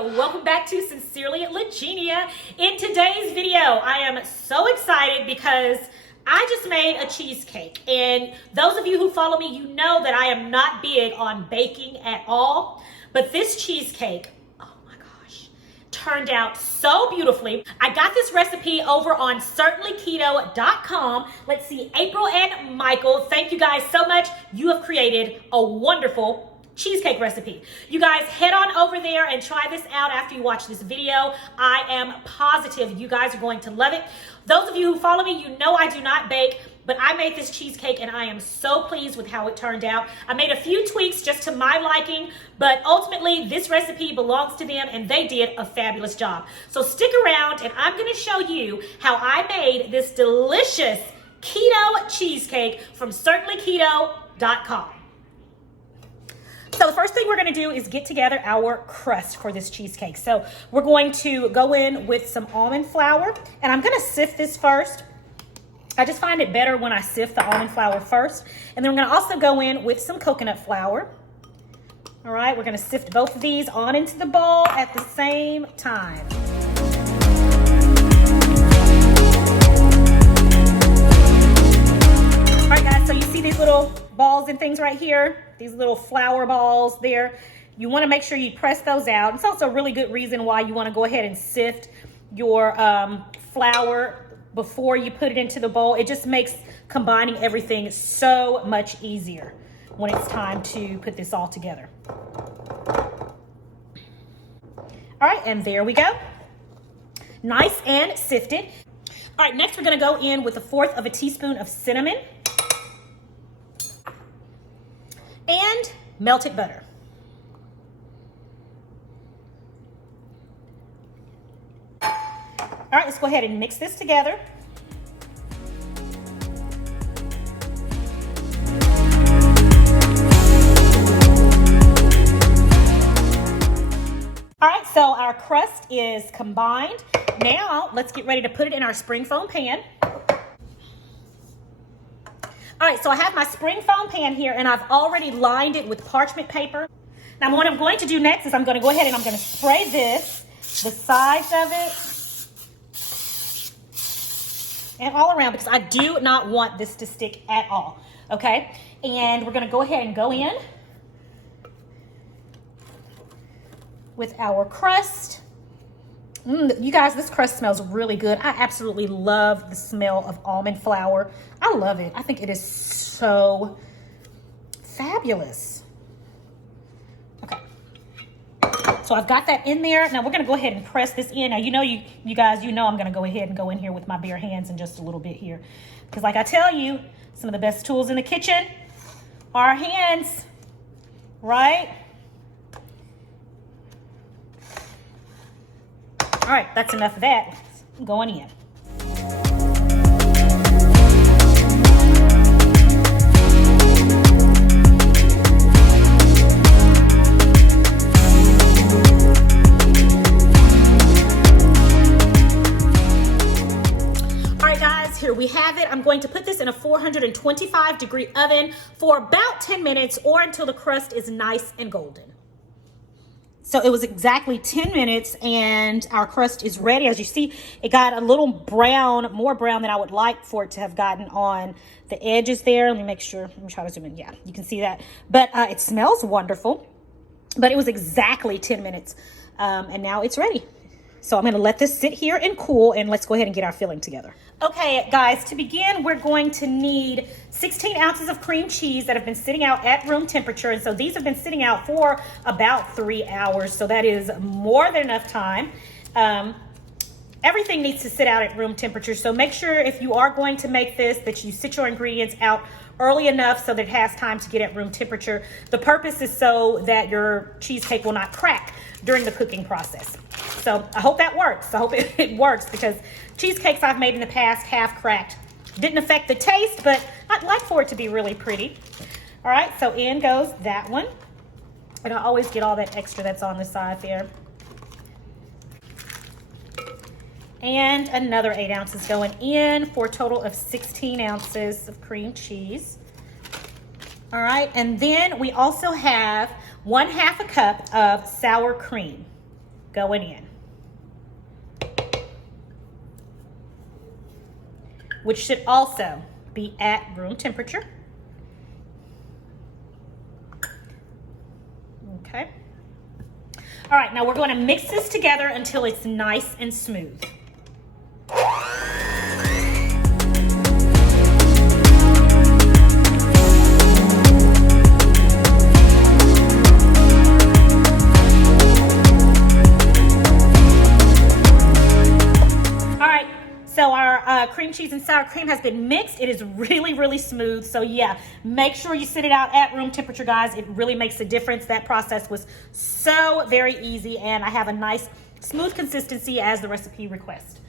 Welcome back to Sincerely Legenia. In today's video, I am so excited because I just made a cheesecake. And those of you who follow me, you know that I am not big on baking at all. But this cheesecake, oh my gosh, turned out so beautifully. I got this recipe over on certainlyketo.com. Let's see, April and Michael, thank you guys so much. You have created a wonderful cheesecake recipe. You guys head on over there and try this out after you watch this video. I am positive you guys are going to love it. Those of you who follow me, you know I do not bake, but I made this cheesecake and I am so pleased with how it turned out. I made a few tweaks just to my liking, but ultimately this recipe belongs to them and they did a fabulous job. So stick around and I'm going to show you how I made this delicious keto cheesecake from certainlyketo.com. So the first thing we're going to do is get together our crust for this cheesecake. So we're going to go in with some almond flour, and I'm going to sift this first. I just find it better when I sift the almond flour first. And then we're going to also go in with some coconut flour. All right, we're going to sift both of these on into the bowl at the same time. All right, guys, so you see these little balls and things right here? These little flour balls there. You want to make sure you press those out. It's also a really good reason why you want to go ahead and sift your flour before you put it into the bowl. It just makes combining everything so much easier when it's time to put this all together. All right, and there we go. Nice and sifted. All right, next we're going to go in with 1/4 teaspoon of cinnamon and melted butter. All right, let's go ahead and mix this together. All right, so our crust is combined. Now, let's get ready to put it in our spring foam pan. All right, so I have my spring foam pan here and I've already lined it with parchment paper. Now what I'm going to do next is I'm going to go ahead and I'm going to spray this, the sides of it, and all around because I do not want this to stick at all, okay? And we're going to go ahead and go in with our crust. You guys, this crust smells really good. I absolutely love the smell of almond flour. I love it. I think it is so fabulous. Okay. So I've got that in there. Now we're going to go ahead and press this in. Now, you guys, I'm going to go ahead and go in here with my bare hands in just a little bit here. Because like I tell you, some of the best tools in the kitchen are our hands, right? All right, that's enough of that. I'm going in. All right, guys, here we have it. I'm going to put this in a 425-degree oven for about 10 minutes or until the crust is nice and golden. So it was exactly 10 minutes and our crust is ready. As you see, it got a little brown, more brown than I would like for it to have gotten on the edges there. Let me make sure, let me try to zoom in. Yeah, you can see that. But it smells wonderful, but it was exactly 10 minutes and now it's ready. So I'm gonna let this sit here and cool and let's go ahead and get our filling together. Okay, guys, to begin, we're going to need 16 ounces of cream cheese that have been sitting out at room temperature. And so these have been sitting out for about 3 hours. So that is more than enough time. Everything needs to sit out at room temperature. So make sure if you are going to make this that you sit your ingredients out early enough so that it has time to get at room temperature. The purpose is so that your cheesecake will not crack during the cooking process. So I hope that works. I hope it works because cheesecakes I've made in the past have cracked. Didn't affect the taste, but I'd like for it to be really pretty. All right, so in goes that one. And I always get all that extra that's on the side there. And another 8 ounces going in for a total of 16 ounces of cream cheese. All right, and then we also have 1/2 cup of sour cream. going in, which should also be at room temperature. Okay. All right, now we're going to mix this together until it's nice and smooth. So our cream cheese and sour cream has been mixed. It is really, really smooth. So yeah, make sure you sit it out at room temperature, guys. It really makes a difference. That process was so very easy, and I have a nice smooth consistency as the recipe requests.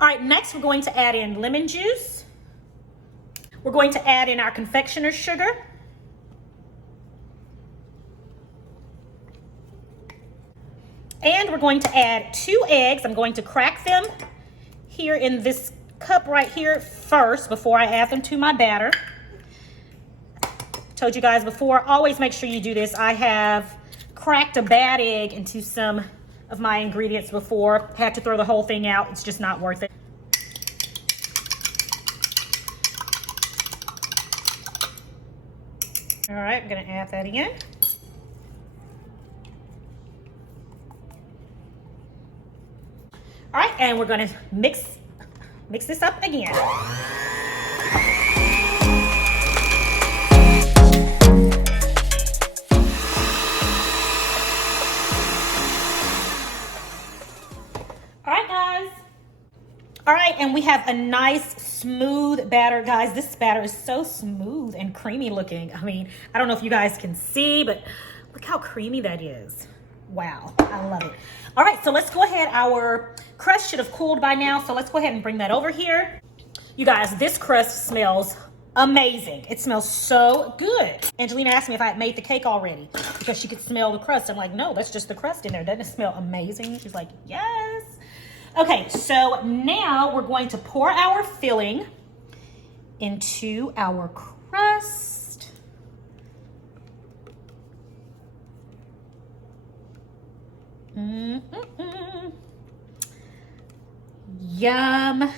All right, next we're going to add in lemon juice. We're going to add in our confectioner's sugar. And we're going to add 2 eggs. I'm going to crack them here in this cup right here first before I add them to my batter. Told you guys before, always make sure you do this. I have cracked a bad egg into some of my ingredients before. Had to throw the whole thing out. It's just not worth it. All right, I'm gonna add that in. All right, and we're gonna mix this up again. All right, guys. All right, and we have a nice smooth batter, guys. This batter is so smooth and creamy looking. I mean, I don't know if you guys can see, but look how creamy that is. Wow, I love it. All right, so let's go ahead. Our crust should have cooled by now, so let's go ahead and bring that over here. You guys, this crust smells amazing. It smells so good. Angelina asked me if I had made the cake already because she could smell the crust. I'm like, no, that's just the crust in there. Doesn't it smell amazing? She's like, yes. Okay, so now we're going to pour our filling into our crust. Yum,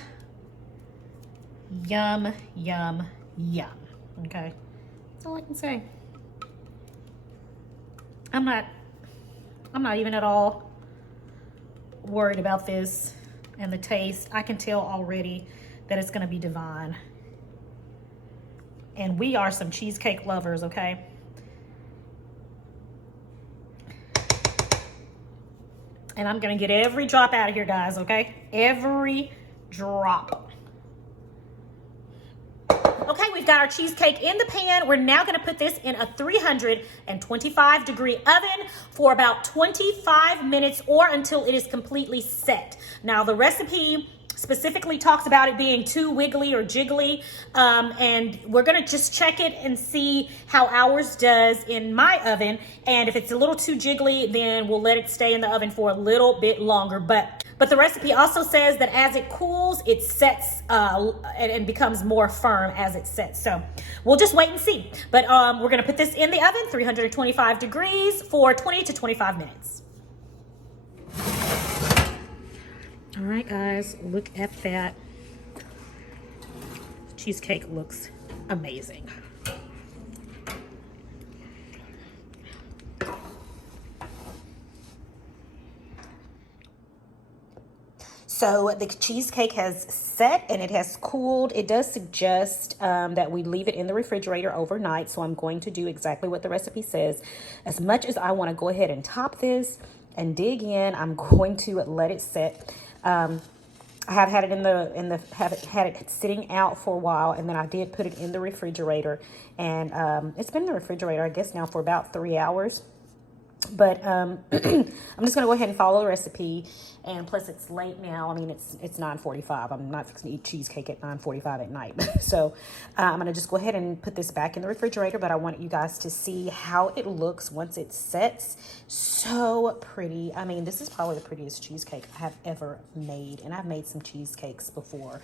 yum, yum, yum. Okay, that's all I can say. I'm not even at all worried about this and the taste. I can tell already that it's gonna be divine. And we are some cheesecake lovers, okay? And I'm gonna get every drop out of here, guys, okay? Every drop. Okay, we've got our cheesecake in the pan. We're now gonna put this in a 325-degree oven for about 25 minutes or until it is completely set. Now, the recipe specifically talks about it being too wiggly or jiggly, and we're gonna just check it and see how ours does in my oven. And if it's a little too jiggly, then we'll let it stay in the oven for a little bit longer. But the recipe also says that as it cools, it sets and becomes more firm as it sets. So we'll just wait and see. But we're gonna put this in the oven, 325 degrees for 20 to 25 minutes. All right, guys, look at that. Cheesecake looks amazing. So the cheesecake has set and it has cooled. It does suggest that we leave it in the refrigerator overnight. So I'm going to do exactly what the recipe says. As much as I want to go ahead and top this and dig in, I'm going to let it set. I have had it had it sitting out for a while, and then I did put it in the refrigerator, and it's been in the refrigerator, I guess, now for about 3 hours. But I'm just gonna go ahead and follow the recipe, and plus it's late now. I mean, it's 9:45. I'm not fixing to eat cheesecake at 9:45 at night. So I'm gonna just go ahead and put this back in the refrigerator, but I want you guys to see how it looks once it sets. So pretty. I mean, this is probably the prettiest cheesecake I have ever made, and I've made some cheesecakes before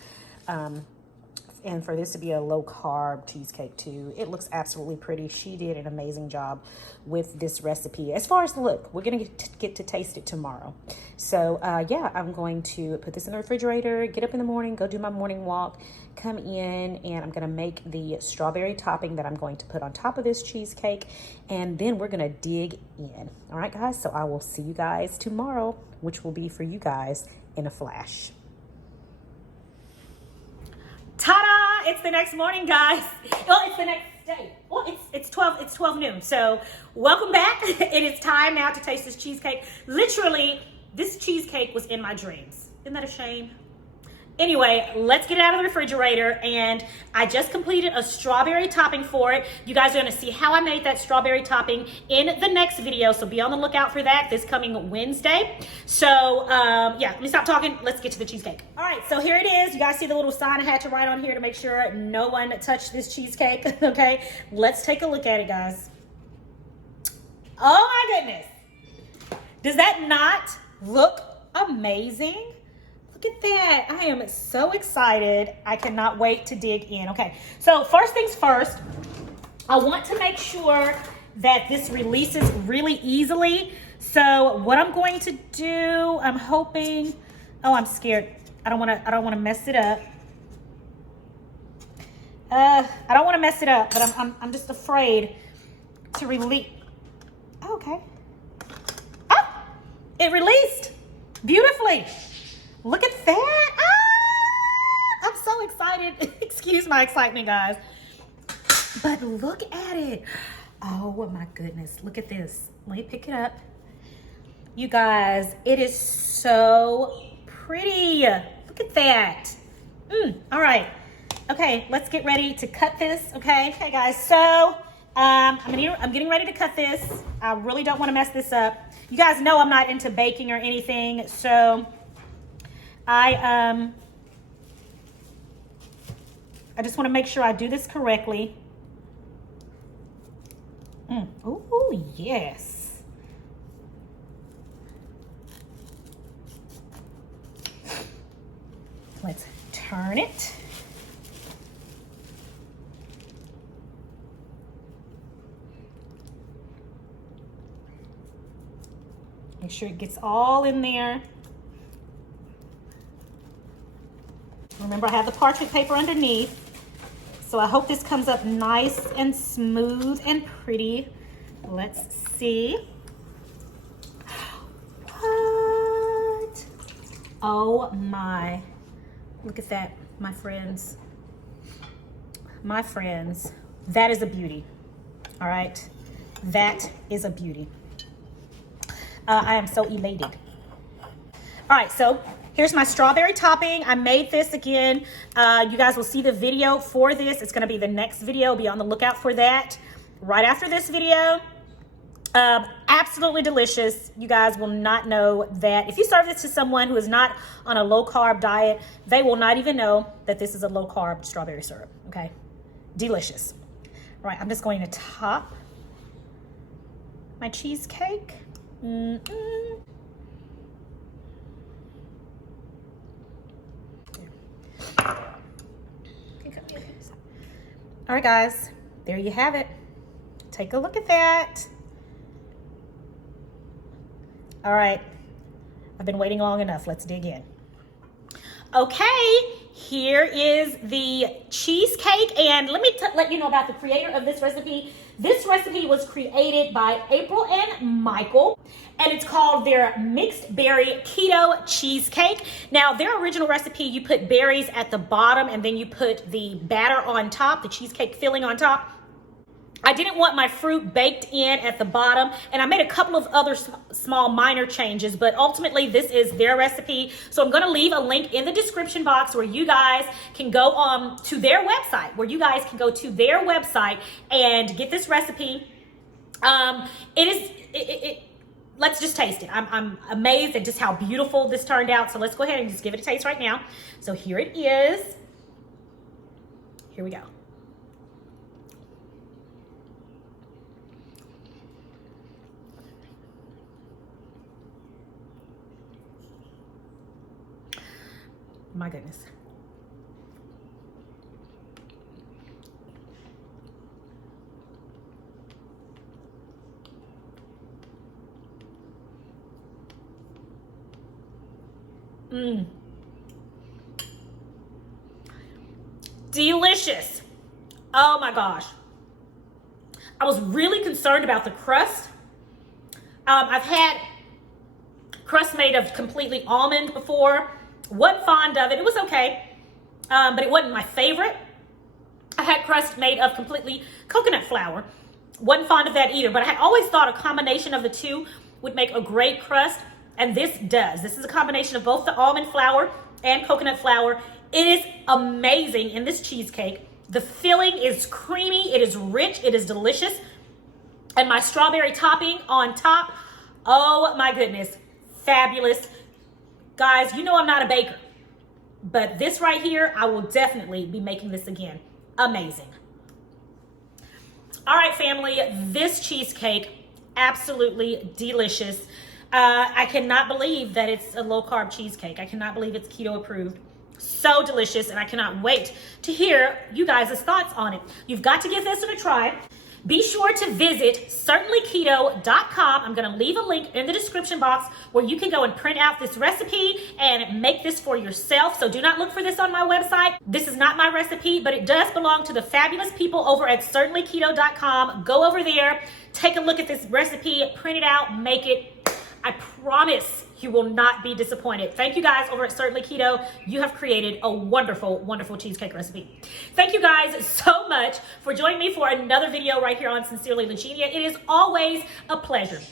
And for this to be a low carb cheesecake too, it looks absolutely pretty. She did an amazing job with this recipe. As far as the look, we're gonna get to taste it tomorrow. So yeah, I'm going to put this in the refrigerator, get up in the morning, go do my morning walk, come in, and I'm gonna make the strawberry topping that I'm going to put on top of this cheesecake, and then we're gonna dig in. All right, guys, so I will see you guys tomorrow, which will be for you guys in a flash. Ta-da! It's the next morning, guys. Well, it's the next day. Well, it's 12 noon. So welcome back. It is time now to taste this cheesecake. Literally, this cheesecake was in my dreams. Isn't that a shame? Anyway, let's get it out of the refrigerator, and I just completed a strawberry topping for it. You guys are gonna see how I made that strawberry topping in the next video, so be on the lookout for that this coming Wednesday. So yeah, let me stop talking. Let's get to the cheesecake. All right, so here it is. You guys see the little sign I had to write on here to make sure no one touched this cheesecake, okay? Let's take a look at it, guys. Oh my goodness. Does that not look amazing? Look at that. I am so excited. I cannot wait to dig in. Okay, so first things first, I want to make sure that this releases really easily. So what I'm going to do, I'm hoping, oh, I'm scared. I don't want to mess it up. I don't want to mess it up, but I'm just afraid to release. Oh, okay. Oh, it released beautifully. Look at that. Ah, I'm so excited. Excuse my excitement, guys. But look at it. Oh my goodness. Look at this. Let me pick it up. You guys, it is so pretty. Look at that. All right. Okay, let's get ready to cut this. Okay, guys. So I'm getting ready to cut this. I really don't want to mess this up. You guys know I'm not into baking or anything, so I just want to make sure I do this correctly. Oh, yes. Let's turn it. Make sure it gets all in there. Remember, I have the parchment paper underneath. So I hope this comes up nice and smooth and pretty. Let's see. What? Oh my. Look at that, my friends. My friends, that is a beauty. All right, that is a beauty. I am so elated. All right, so here's my strawberry topping. I made this again. You guys will see the video for this. It's gonna be the next video. Be on the lookout for that right after this video. Absolutely delicious. You guys will not know that. If you serve this to someone who is not on a low carb diet, they will not even know that this is a low carb strawberry syrup, okay? Delicious. All right, I'm just going to top my cheesecake. All right, guys, there you have it. Take a look at that. All right, I've been waiting long enough. Let's dig in. Okay, here is the cheesecake, and let me let you know about the creator of this recipe. This recipe was created by April and Michael, and it's called their mixed berry keto cheesecake. Now, their original recipe, you put berries at the bottom, and then you put the batter on top, the cheesecake filling on top. I didn't want my fruit baked in at the bottom, and I made a couple of other small minor changes, but ultimately this is their recipe. So I'm gonna leave a link in the description box where you guys can go to their website, and get this recipe. Let's just taste it. I'm amazed at just how beautiful this turned out. So let's go ahead and just give it a taste right now. So here it is. Here we go. My goodness. Delicious. Oh my gosh. I was really concerned about the crust. I've had crust made of completely almond before. Wasn't fond of it. It was okay, but it wasn't my favorite. I had crust made of completely coconut flour. Wasn't fond of that either, but I had always thought a combination of the two would make a great crust, and this does. This is a combination of both the almond flour and coconut flour. It is amazing in this cheesecake. The filling is creamy, it is rich, it is delicious. And my strawberry topping on top, oh my goodness, fabulous. Guys, you know I'm not a baker, but this right here, I will definitely be making this again. Amazing. All right, family, this cheesecake, absolutely delicious. I cannot believe that it's a low-carb cheesecake. I cannot believe it's keto approved. So delicious, and I cannot wait to hear you guys' thoughts on it. You've got to give this a try. Be sure to visit certainlyketo.com. I'm going to leave a link in the description box where you can go and print out this recipe and make this for yourself. So do not look for this on my website. This is not my recipe, but it does belong to the fabulous people over at certainlyketo.com. Go over there, take a look at this recipe, print it out, make it. I promise you will not be disappointed. Thank you guys over at Certainly Keto. You have created a wonderful, wonderful cheesecake recipe. Thank you guys so much for joining me for another video right here on Sincerely Legenia. It is always a pleasure.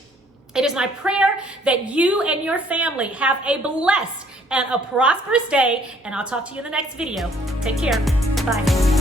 It is my prayer that you and your family have a blessed and a prosperous day, and I'll talk to you in the next video. Take care. Bye.